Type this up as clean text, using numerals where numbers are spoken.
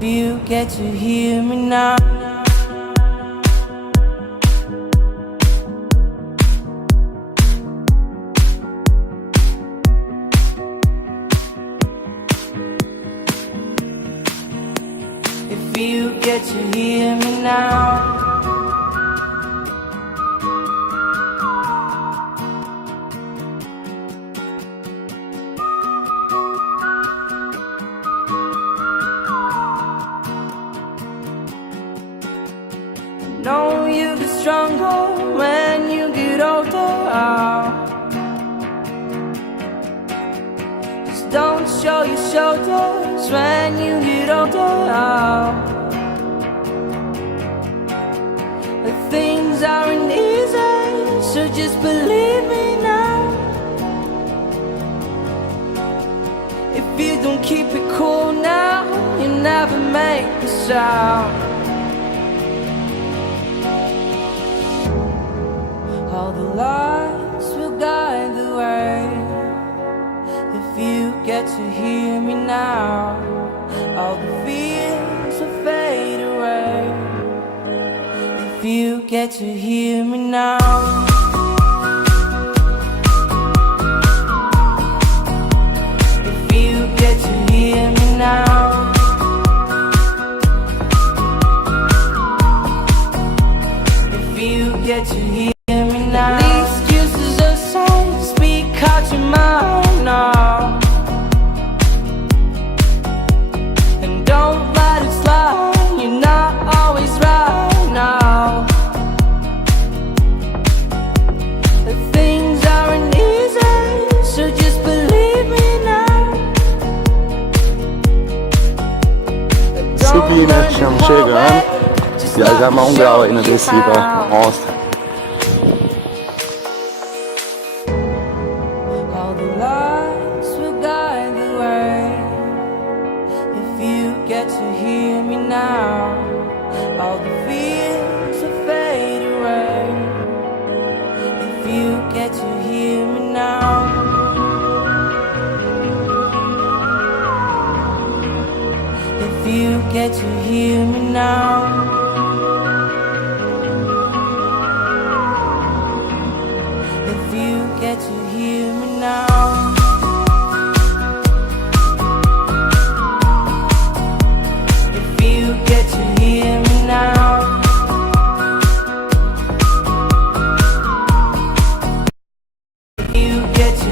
If you get to hear me now. If you get to hear me now. Know you get stronger when you get older. Just don't show your shoulders when you get older. The things aren't easy, so just believe me now. If you don't keep it cool now, you never make a sound. All the lights will guide the way. If you get to hear me now, all the fears will fade away. If you get to hear me now. If you get to hear me now. If you get to hear now. The excuses aside, speak out your mind now. And don't let it slide, you're not always right now. The things aren't easy, so just believe me now. Subir, né? Estamos chegando. Viajamos 1 grau aí na descida, mostra. All the lights will guide the way. If you get to hear me now, all the fears will fade away. If you get to hear me now. If you get to hear me now. If you get to hear me now. If you get to hear me now. If you get to